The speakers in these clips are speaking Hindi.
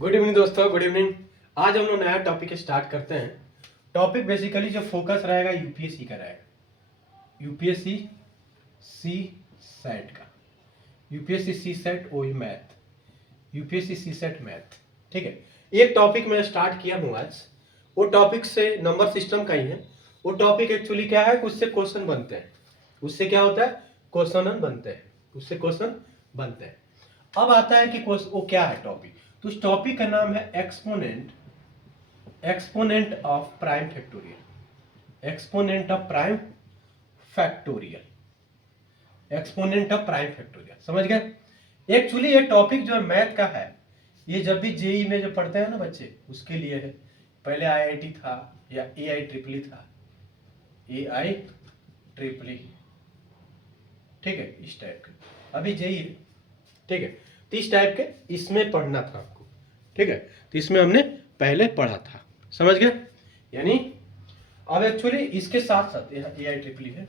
गुड इवनिंग दोस्तों, गुड इवनिंग। आज हम लोग नया टॉपिक स्टार्ट करते हैं। टॉपिक बेसिकली जो फोकस रहेगा यूपीएससी का रहेगा। यूपीएससी सी सेट का, यूपीएससी सी सेट ओई math, UPSC CSAT math. ठीक है, एक टॉपिक मैं स्टार्ट किया हूँ आज। वो टॉपिक से नंबर सिस्टम का ही है। वो टॉपिक एक्चुअली क्या है, उससे क्वेश्चन बनते हैं। उससे क्या होता है, क्वेश्चन बनते हैं, उससे क्वेश्चन बनते हैं। अब आता है कि वो क्या है टॉपिक। तो उस टॉपिक का नाम है exponent of prime factorial. Exponent of prime factorial, exponent of prime factorial. समझ गए। एक्चुअली ये टॉपिक जो है मैथ का है, ये जब भी जेई में जो पढ़ते हैं ना बच्चे, उसके लिए है। पहले आईआईटी था या एआई ट्रिपली था, एआई ट्रिपली, ठीक है, इस टाइप का। अभी जेई है, ठीक है। तो इस टाइप के इसमें पढ़ना था आपको, ठीक है। तो इसमें हमने पहले पढ़ा था, समझ गए। यानी अब एक्चुअली इसके साथ साथ एआई ट्रिपली है।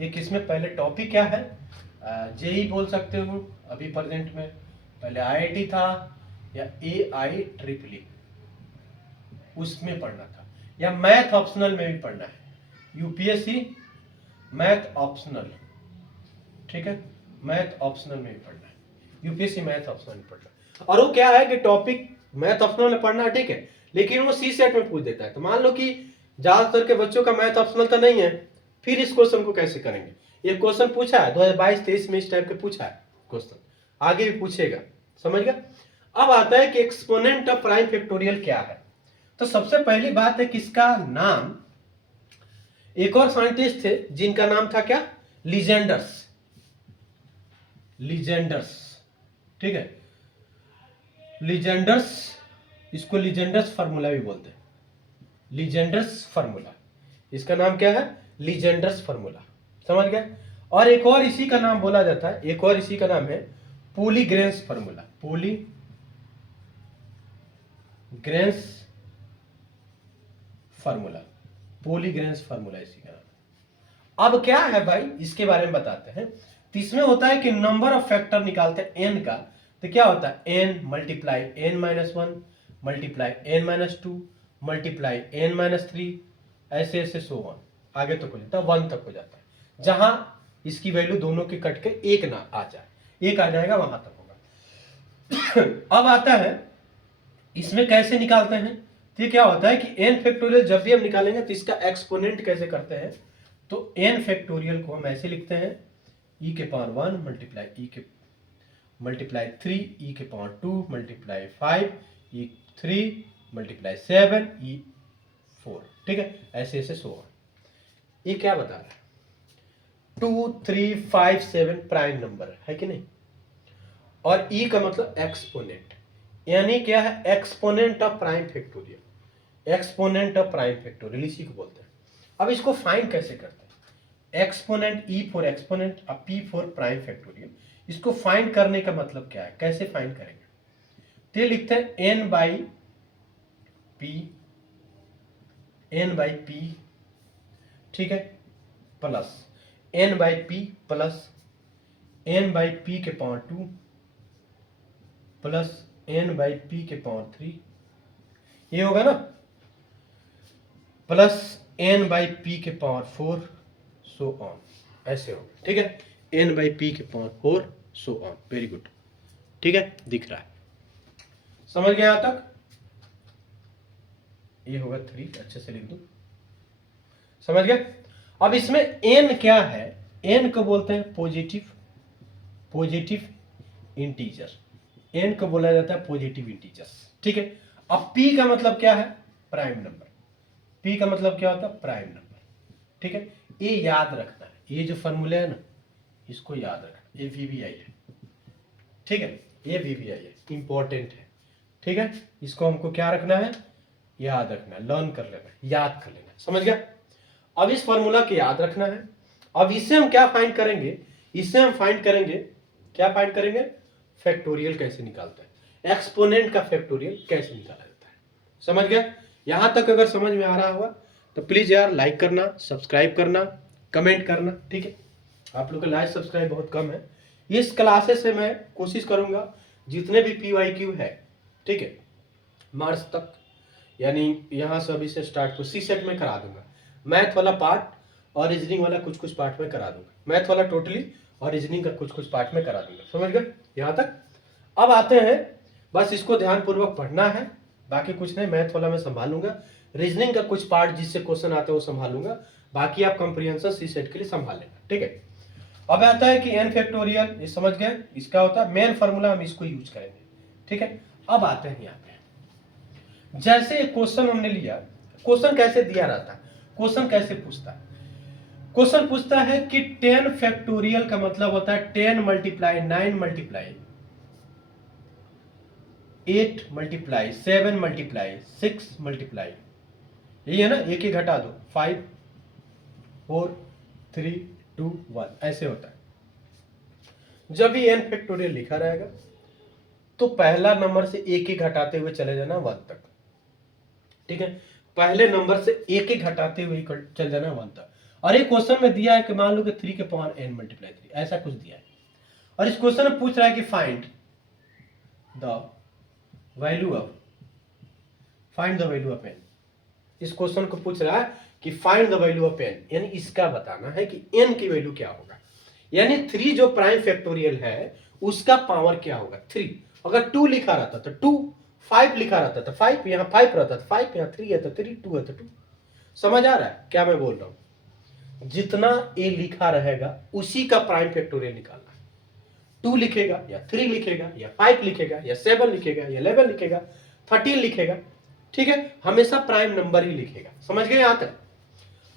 एक इसमें पहले टॉपिक क्या है, जेई बोल सकते हो अभी प्रेजेंट में। पहले आईआईटी था या एआई ट्रिपली, उसमें पढ़ना था। या मैथ ऑप्शनल में भी पढ़ना है, यूपीएससी मैथ ऑप्शनल, ठीक है। मैथ ऑप्शनल में भी पढ़ना है, यूपीएससी मैथ ऑप्शनल में पढ़ना है। और वो क्या है कि टॉपिक मैथ ऑप्शनल में पढ़ना है, ठीक है, लेकिन वो सी सेट में पूछ देता है। तो मान लो कि ज्यादातर के बच्चों का मैथ ऑप्शनल तो नहीं है, फिर इस क्वेश्चन को कैसे करेंगे। ये क्वेश्चन पूछा है 2022-23 में, इस टाइप के पूछा है क्वेश्चन, आगे भी पूछेगा, समझ गया। अब आता है कि एक्सपोनेंट ऑफ प्राइम फैक्टोरियल क्या है। तो सबसे पहली बात है कि इसका नाम, एक और साइंटिस्ट थे जिनका नाम था क्या, लीजेंडर्स, लीजेंडर्स, ठीक है। लीजेंडर्स, इसको लीजेंडर्स फार्मूला भी बोलते हैं, लीजेंडर्स फार्मूला। इसका नाम क्या है, लीजेंडर्स फार्मूला, समझ गए। और एक और इसी का नाम बोला जाता है, एक और इसी का नाम है पोलीग्रेंस फार्मूला, पोलीग्रेंस फार्मूला, पोलीग्रेंस फार्मूला इसी का नाम। अब क्या है भाई, इसके बारे में बताते हैं। तो इसमें होता है कि नंबर ऑफ फैक्टर निकालते हैं एन का। तो क्या होता है, n multiply n minus one multiply n minus two multiply n minus three, ऐसे ऐसे सो वन, आगे तक हो जाता है, वन तक हो जाता है। जहां इसकी वैल्यू दोनों के कट के एक ना आ जाए, एक आ जाएगा वहां तक होगा। अब आता है इसमें कैसे निकालते हैं। तो क्या होता है कि एन फैक्टोरियल जब भी हम निकालेंगे तो इसका एक्सपोनेंट कैसे करते हैं। तो एन फैक्टोरियल को हम ऐसे लिखते हैं, ई के पावर वन मल्टीप्लाई ई के मल्टीप्लाई थ्री ई के power two multiply five e three multiply seven e four, ठीक है, ऐसे ऐसे सो ऑन। ये क्या बता रहा है, 2357 प्राइम नंबर है कि नहीं। और ई का मतलब एक्सपोनेंट, यानी क्या है, exponent of prime factorial, exponent of prime factorial इसी को बोलते हैं। अब इसको फाइंड कैसे करते हैं, एक्सपोनेंट, ई फॉर एक्सपोनेंट, अब पी फॉर प्राइम फैक्टोरियल। इसको फाइंड करने का मतलब क्या है, कैसे फाइंड करेंगे। तो लिखते हैं n by p, n by p, ठीक है, plus n by p plus n by p के power two plus n by p के पावर थ्री, ये होगा ना, प्लस एन बाई पी के पावर फोर, सो ऑन, ऐसे होगा, ठीक है। एन बाई पी के power four, so on, very good, ठीक है, दिख रहा है, समझ गया यहां तक। ये होगा थ्री, अच्छे से लिख दो, समझ गया। अब इसमें एन क्या है, एन को बोलते हैं पॉजिटिव, पॉजिटिव इंटीजर, एन को बोला जाता है पॉजिटिव इंटीजर्स, ठीक है। अब पी का मतलब क्या है, प्राइम नंबर, पी का मतलब क्या होता है, प्राइम नंबर, ठीक है। ये याद रखना है, ये जो फॉर्मूला है ना, इसको याद रखना, ये वीवीआई है, ठीक है, ये वीवीआई है, इंपॉर्टेंट है, ठीक है। इसको हमको क्या रखना है, याद रखना है, लर्न कर लेना है, याद कर लेना है, समझ गया। अब इस फॉर्मूला को याद रखना है। अब इससे हम क्या फाइंड करेंगे, इससे हम फाइंड करेंगे, क्या फाइंड करेंगे, फैक्टोरियल कैसे निकालते हैं, एक्सपोनेंट का फैक्टोरियल कैसे निकाला जाता है, समझ गया। यहां तक अगर समझ में आ रहा होगा तो प्लीज यार लाइक करना, सब्सक्राइब करना, कमेंट करना, ठीक है। आप लोग का लाइक सब्सक्राइब बहुत कम है। इस क्लासेस से मैं कोशिश करूंगा जितने भी PYQ है ठीक है, मार्च तक, यानी यहाँ से अभी से स्टार्ट को सी सेट में करा दूंगा। मैथ वाला पार्ट और रीजनिंग वाला कुछ कुछ पार्ट में करा दूंगा, मैथ वाला टोटली और रीजनिंग का कुछ कुछ पार्ट में करा दूंगा। समझ गए यहाँ तक? अब आते हैं, बस इसको ध्यानपूर्वक पढ़ना है, बाकी कुछ नहीं। मैथ वाला मैं संभालूंगा, रीजनिंग का कुछ पार्ट जिससे क्वेश्चन आते हैं वो संभालूंगा, बाकी आप कंप्रीहेंशन सी सेट के लिए संभाल लेना। ठीक है, अब आता है कि एन फैक्टोरियल, ये समझ गए, इसका होता है मेन फॉर्मूला, हम इसको यूज करेंगे। ठीक है, अब आते हैं यहाँ पे, जैसे क्वेश्चन हमने लिया, क्वेश्चन कैसे दिया रहता है, क्वेश्चन कैसे पूछता है? क्वेश्चन पूछता है कि 10 फैक्टोरियल का मतलब होता है 10 multiply 9 multiply 8 multiply 7 multiply 6 multiply, यही है ना, एक ही घटा दो, 5 4 3 2 1, ऐसे होता है। जब भी एन फैक्टोरियल लिखा रहेगा तो पहला नंबर से एक ही घटाते हुए चले जाना 1 तक। ठीक है, पहले नंबर से एक ही घटाते हुए चल जाना 1 तक। और एक क्वेश्चन में दिया है कि मान लो कि 3 के पावर n मल्टीप्लाई 3, ऐसा कुछ दिया है। और इस क्वेश्चन में पूछ रहा है कि find the value of n। इस क्वेश्चन को पूछ रहा है कि find the value of n, यानी इसका बताना है कि n की वैल्यू क्या होगा। यानी 3 जो प्राइम फैक्टोरियल है उसका पावर क्या होगा 3। अगर 2 लिखा रहता तो 2, 5 लिखा रहता तो 5, यहाँ 5 रहता तो 5, यहाँ 3 है तो 3, 2 है तो 2। समझ आ रहा है क्या मैं बोल रहा हूं? जितना ए लिखा रहेगा उसी का प्राइम फैक्टोरियल निकालना है। 2 लिखेगा या 3 लिखेगा या 5 लिखेगा या 7 लिखेगा या 11 लिखेगा, 13 लिखेगा, ठीक है, हमेशा प्राइम नंबर ही लिखेगा। समझ गए यहां तक?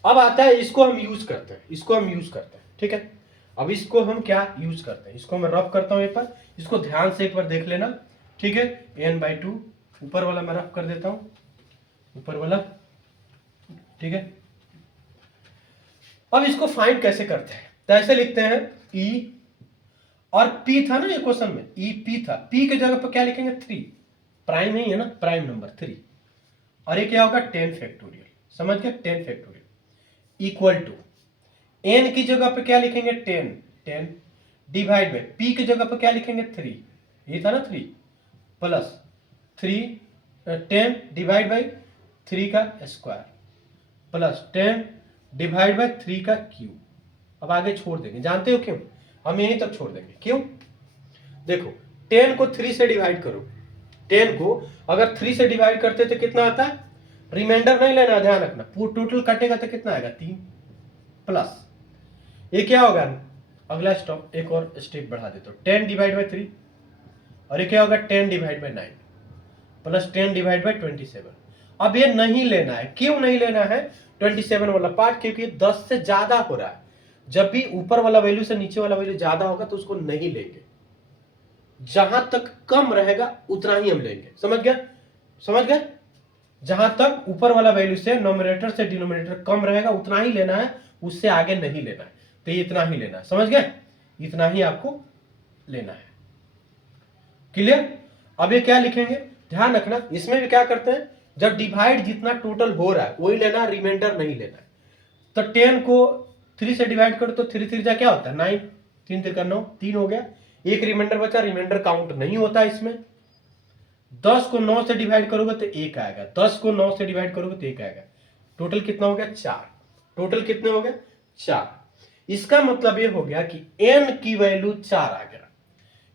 अब आता है, इसको हम यूज करते हैं, ठीक है। अब इसको हम क्या यूज करते हैं, इसको मैं रफ करता हूं एक बार, इसको ध्यान से एक बार देख लेना। ठीक है, n/2 ऊपर वाला मैं रफ कर देता हूं, ऊपर वाला। ठीक है, अब इसको फाइंड कैसे करते हैं, तो ऐसे लिखते हैं e, और p था ना ये क्वेश्चन में, e p था, p के जगह पर क्या लिखेंगे 3, प्राइम ही है ना, प्राइम नंबर 3। और ये क्या होगा 10 फैक्टोरियल। समझ गए, 10 फैक्टोरियल इक्वल टू n की जगह पे क्या लिखेंगे 10 डिवाइड बाय p की जगह पे क्या लिखेंगे 3, ये था ना 3, प्लस 10 डिवाइड बाय 3 का स्क्वायर प्लस 10 डिवाइड बाय 3 का क्यूब। अब आगे छोड़ देंगे, जानते हो क्यों? हम यहीं तक छोड़ देंगे, क्यों? देखो 10 को 3 से डिवाइड करो, 10 को अगर 3 से डिवाइड करते तो कितना आता है, रिमाइंडर नहीं लेना, ध्यान रखना, टोटल कटेगा तो कितना आएगा 3, प्लस ये क्या होगा, अगला स्टॉप, एक और स्टेप बढ़ा देते हो, 10 डिवाइड बाय 3, और ये क्या होगा 10 divide by 9 plus 10 divide by 27। अब ये नहीं लेना है, क्यों नहीं लेना है 27 वाला पार्ट? क्योंकि 10 से ज्यादा हो रहा है। जब भी ऊपर वाला वैल्यू से नीचे वाला वैल्यू ज्यादा होगा तो उसको नहीं लेंगे, जहां तक कम रहेगा उतना ही हम लेंगे। समझ गए? जहां तक ऊपर वाला वैल्यू से नोमिनेटर से डिनोमिनेटर कम रहेगा उतना ही लेना है, उससे आगे नहीं लेना है। तो ये इतना ही लेना है, समझ गए? इतना ही आपको लेना है। क्लियर? अब ये क्या लिखेंगे, ध्यान रखना, इसमें भी क्या करते हैं, जब डिवाइड जितना टोटल हो रहा है वही लेना है, रिमाइंडर नहीं लेना है। तो 10 को 3 से डिवाइड करो तो 3 3 जा क्या होता है 9, 3 3 का 9, 3 हो गया, एक रिमाइंडर बचा, रिमाइंडर काउंट नहीं होता इसमें। 10 को 9 से डिवाइड करोगे तो 1 आएगा, 10 को 9 से डिवाइड करोगे तो 1 आएगा, टोटल कितना हो गया 4। टोटल कितने हो गए 4। इसका मतलब ये हो गया कि n की वैल्यू 4 आ गया।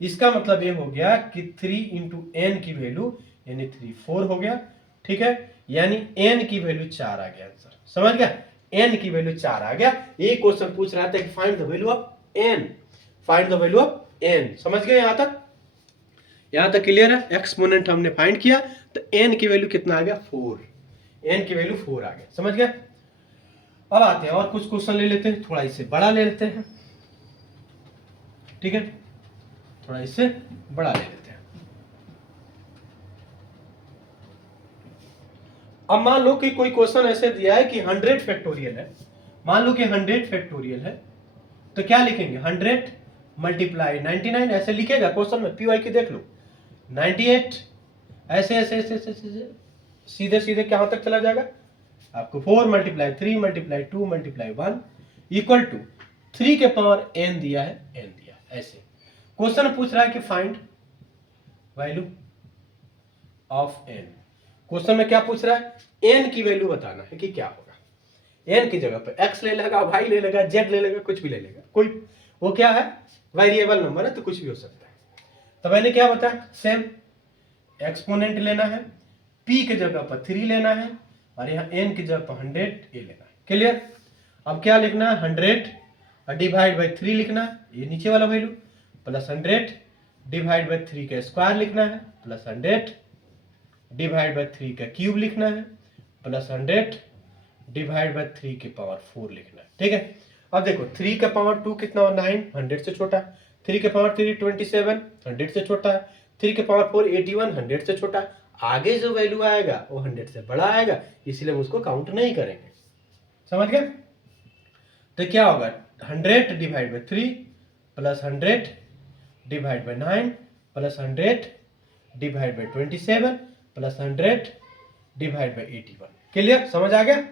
इसका मतलब ये हो गया कि 3 इंटू n की वैल्यू यानी 3 4 हो गया। ठीक है, यानी n की वैल्यू 4 आ गया आंसर। समझ गया, n की वैल्यू 4 आ गया। ये क्वेश्चन पूछ रहा था कि find the value of n, find the value of n। समझ गए यहां तक? यहां तक क्लियर है? एक्सपोनेंट हमने फाइंड किया तो n की वैल्यू कितना आ गया 4, n की वैल्यू 4 आ गया। समझ गए? अब आते हैं और कुछ क्वेश्चन ले लेते हैं, थोड़ा इससे बड़ा ले लेते हैं। ठीक है, थोड़ा इससे बड़ा ले लेते हैं। अब मान लो कि कोई क्वेश्चन ऐसे दिया है कि 100 फैक्टोरियल है, मान लो कि 100 फैक्टोरियल है, तो क्या लिखेंगे 100 मल्टीप्लाई 99, ऐसे लिखेगा क्वेश्चन में, पीवाई की देख लो 98, ऐसे ऐसे ऐसे ऐसे सीधे सीधे कहां तक चला जाएगा आपको, 4 multiply 3 multiply 2 multiply 1 equal to 3 के पावर n दिया है, n दिया है। ऐसे क्वेश्चन पूछ रहा है कि find value of n. Question में क्या पूछ रहा है, एन की वैल्यू बताना है कि क्या होगा। एन की जगह पे एक्स ले लेगा, वाई ले लेगा, जेड ले लेगा, कुछ भी ले लेगा, कोई वो क्या है वेरिएबल नंबर है तो कुछ भी हो सकता है। तो मैंने क्या बताया, सेम एक्सपोनेंट लेना है, p के जगह पर 3 लेना है और यहाँ n की जगह पर 100 ये लेना है। क्लियर। अब क्या लिखना है, 100 डिवाइड बाई 3 लिखना है, ये नीचे वाला वैल्यू, प्लस 100 डिवाइड बाई 3 का स्क्वायर लिखना है, प्लस 100 डिवाइड बाई 3 का क्यूब लिखना है, प्लस 100 डिवाइड बाई 3 के पावर 4 लिखना है। ठीक है। अब देखो 3 का पावर 2 कितना हो, 9, 100 से छोटा है। 3 के पावर 3 27, 100 से छोटा है। 3 के पावर 4 81, 100 से छोटा है। आगे जो वैल्यू आएगा वो 100 से बड़ा आएगा, इसलिए हम उसको काउंट नहीं करेंगे। समझ गए। तो क्या होगा, 100 divide by 3 plus 100 divide by 9 plus 100 divide by 27 plus 100 divide by 81। Clear, समझ आ गया।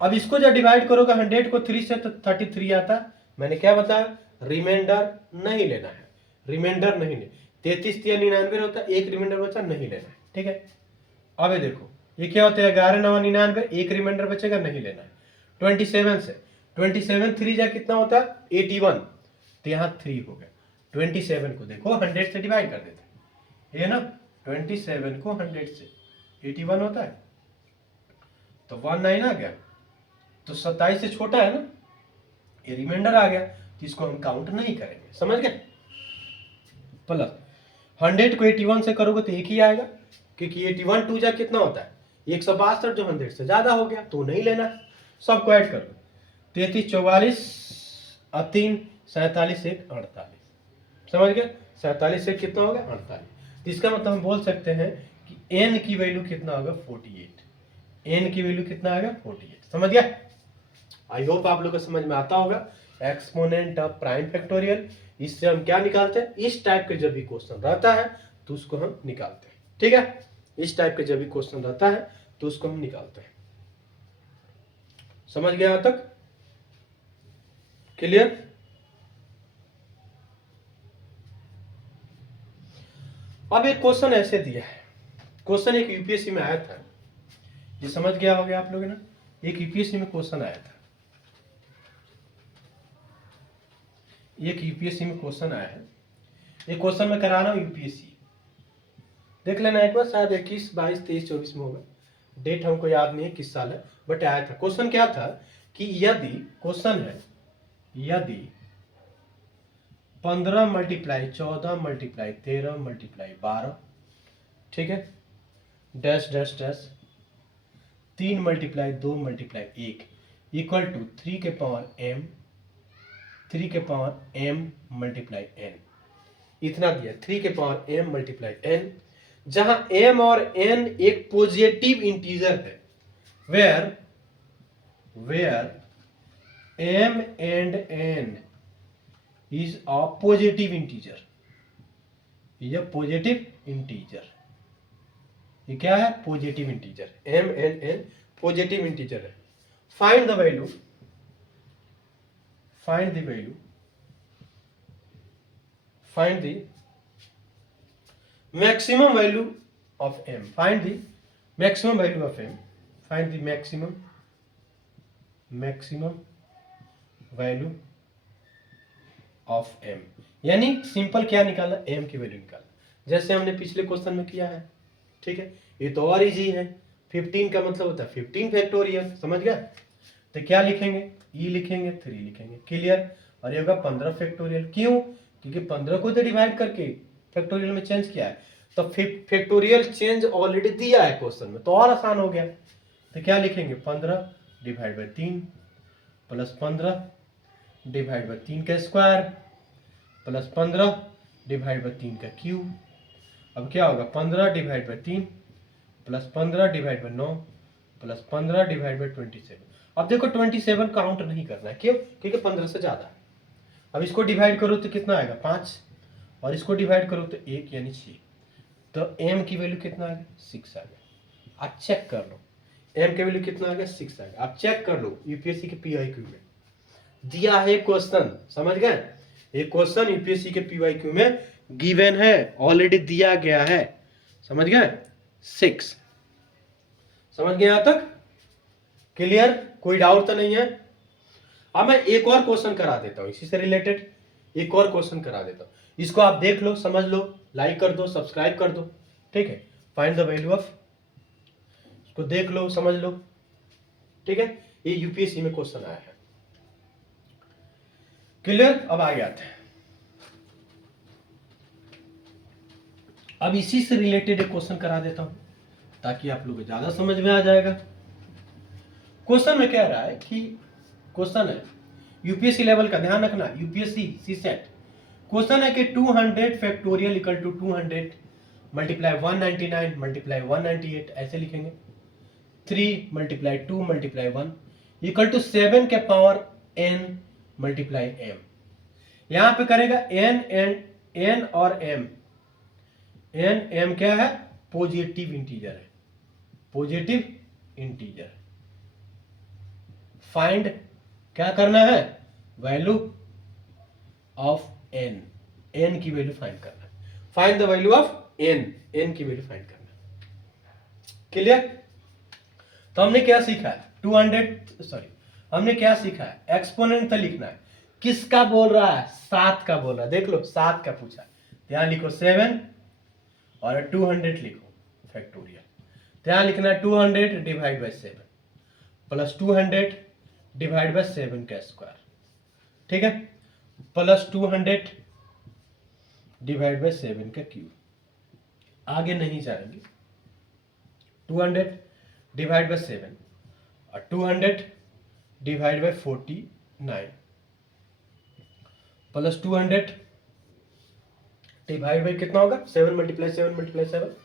अब इसको जब डिवाइड करोगे 100 को 3 से तो 33 आता है। मैंने क्या बताया, रिमाइंडर नहीं लेना है, रिमाइंडर नहीं ले, 33 या 99 होता है, एक रिमाइंडर बचा नहीं लेना है। ठीक है। अब ये देखो ये क्या होता है, 11 9 99, एक रिमाइंडर बचेगा नहीं लेना है। 27 से 27 3 जा कितना होता है 81, तो यहाँ 3 हो गया। 27 को देखो 100 से डिवाइड कर देते हैं, ये ना 27 को 100 से 81 होता है, तो 19 आ गया, तो 27 से छोटा है ना, ये रिमाइंडर आ गया, तो इसको हम काउंट नहीं करेंगे। समझ गए। प्लस 100 को 81 से करोगे तो एक ही आएगा, क्योंकि 81 2 जा कितना होता है 162, जो 100 से ज्यादा हो गया तो नहीं लेना। सबको ऐड कर लो, 33 44 और 3 47 1 48। समझ गए। 47 से कितना होगा 48। तो इसका मतलब हम बोल सकते हैं कि n की वैल्यू कितना होगा 48। n की वैल्यू कितना आएगा 48। समझ गया। आई होप आप लोग को समझ में आता होगा। एक्सपोनेंट ऑफ प्राइम फैक्टोरियल, इससे हम क्या निकालते हैं, इस टाइप के जब भी क्वेश्चन रहता है तो उसको हम निकालते हैं। ठीक है। इस टाइप के जब भी क्वेश्चन रहता है तो उसको हम निकालते हैं। समझ गया यहां तक, क्लियर। अब एक क्वेश्चन ऐसे दिया है, क्वेश्चन एक यूपीएससी में आया था, ये समझ गया हो गया आप लोग ना। एक यूपीएससी में क्वेश्चन आया था, एक यूपीएससी में क्वेश्चन आया है, एक क्वेश्चन में करा रहा हूं यूपीएससी, देख लेना एक बार, शायद 21 22 23 24 में होगा, डेट हमको याद नहीं है किस साल है, बट आया था। क्वेश्चन क्या था कि यदि, क्वेश्चन है यदि 15 मल्टीप्लाई 14 मल्टीप्लाई 13 मल्टीप्लाई 12, ठीक है, dash dash dash 3 multiply 2 multiply 1 equal to 3 के पावर m, 3 के पावर m मल्टीप्लाई n, इतना दिया 3 के पावर m मल्टीप्लाई n, जहां m और n एक पॉजिटिव इंटीजर है, where m and n is a positive integer, is a positive integer। ये क्या है, positive integer, m and n positive integer है। Find the value, find the value, find the maximum value of m, find the maximum value of m, find the maximum value of m, यानी सिंपल क्या निकालना, m की वैल्यू निकालना, जैसे हमने पिछले क्वेश्चन में किया है। ठीक है, ये तो और इजी है। 15 का मतलब होता है 15 फैक्टोरियल, समझ गया। तो क्या लिखेंगे, e लिखेंगे 3 लिखेंगे, क्लियर। और ये होगा 15 फैक्टोरियल, क्यों, क्योंकि 15 को तो डिवाइड करके फैक्टोरियल में चेंज किया है, तो फैक्टोरियल चेंज ऑलरेडी दिया है क्वेश्चन में, तो और आसान हो गया। तो क्या लिखेंगे, 15 divide by 3 plus 15 divide by 3 का स्क्वायर प्लस 15 डिवाइड बाई 3 का क्यूब। अब क्या होगा, 15 divide by 3 plus 15 divide by 9 plus 15 divide by 27। अब देखो 27 काउंट नहीं करना है, क्यों, क्योंकि 15 से ज्यादा है। अब इसको डिवाइड करो तो कितना आएगा 5, और इसको डिवाइड करो तो 1 यानी 6, तो m की वैल्यू कितना आ गया 6 आ गया। आप चेक कर लो m की वैल्यू कितना आ गया 6 आ गया। आप चेक कर लो यूपीएससी के पीआईक्यू में दिया है क्वेश्चन, समझ गए। एक क्वेश्चन यूपीएससी के पीआईक्यू में गिवन है, ऑलरेडी दिया गया है, समझ गए। 6। समझ गए यहां तक? क्लियर? कोई डाउट तो नहीं है? अब मैं एक और क्वेश्चन करा देता हूं, इसी से रिलेटेड एक और क्वेश्चन करा देता हूं। इसको आप देख लो, समझ लो, लाइक कर दो, सब्सक्राइब कर दो, ठीक है। फाइंड द वैल्यू ऑफ, इसको देख लो, समझ लो, ठीक है। ये यूपीएससी में क्वेश्चन आया है। क्लियर? अब आगे आते हैं। अब इसी से रिलेटेड एक क्वेश्चन करा देता हूं ताकि आप लोग को ज्यादा समझ में आ जाएगा। क्वेश्चन में कह रहा है कि क्वेश्चन है यूपीएससी लेवल का, ध्यान रखना, यूपीएससी सीसेट। क्वेश्चन है कि 200 factorial equal to 200 multiply 199 multiply 198, ऐसे लिखेंगे। 3 मल्टीप्लाई 2 मल्टीप्लाई 1 इक्वल टू 7 के पावर n मल्टीप्लाई m। यहां पे करेगा n और m। m क्या है? पॉजिटिव इंटीजर है, पॉजिटिव इंटीजर। फाइंड क्या करना है? वैल्यू ऑफ n की वैल्यू फाइंड करना है। Find the value of n की वैल्यू फाइंड करना है। क्लियर? तो हमने क्या सीखा है? हमने क्या सीखा है? एक्सपोनेंट तो लिखना है। किसका बोल रहा है? 7 का बोल रहा है। देख लो, 7 का पूछा है। ध्यान लिखो 7 और 200 लिखो फैक्टोरियल। ध्यान लिखना 200 divide by 7 plus 200 divide by 7 का स्क्वायर, ठीक है, प्लस 200 डिवाइड बाई 7 का क्यूब। आगे नहीं जाएंगे। 200 डिवाइड बाई 7 और 200 divide by 49 plus 200 divide by कितना होगा? 7 मल्टीप्लाई 7 मल्टीप्लाई 7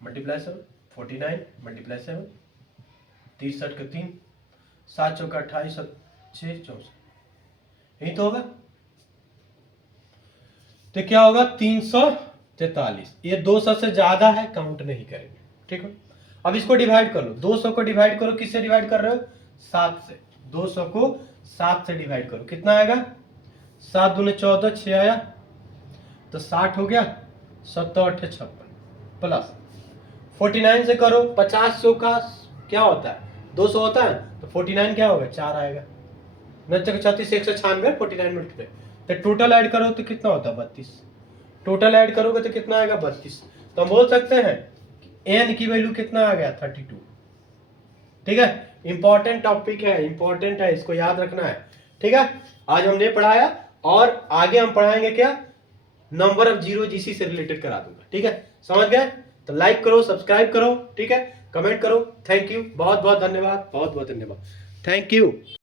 मल्टीप्लाई 7 49 मल्टीप्लाई 7 63 का 3 7 चौका 28 6 64, यही तो होगा। तो क्या होगा? 343। ये 200 से ज्यादा है, काउंट नहीं करेंगे, ठीक है। अब इसको डिवाइड कर लो। 200 को डिवाइड करो, किससे डिवाइड कर रहे हो? 7 से। 200 को 7 से डिवाइड करो, कितना आएगा? 7 दूने 14, 6 आया तो 60 हो गया, 7 8 56 प्लस 49 से करो। 50 का क्या होता है? 200 होता है, तो 49 क्या होगा? 4 आएगा। 36 196 49 मल्टीप्लाई, तो टोटल ऐड करो तो कितना होता है? 32। टोटल ऐड करोगे तो कितना आएगा? 32। तो हम बोल सकते हैं n की वैल्यू कितना आ गया? 32। ठीक है, इंपॉर्टेंट टॉपिक है, इंपॉर्टेंट है, इसको याद रखना है, ठीक है। आज हमने पढ़ाया और आगे हम पढ़ाएंगे क्या? नंबर ऑफ जीरो, जीसी से रिलेटेड करा दूंगा, ठीक है। समझ गए? तो लाइक करो, सब्सक्राइब करो, ठीक है, कमेंट करो। थैंक यू, बहुत बहुत धन्यवाद, बहुत बहुत धन्यवाद, थैंक यू।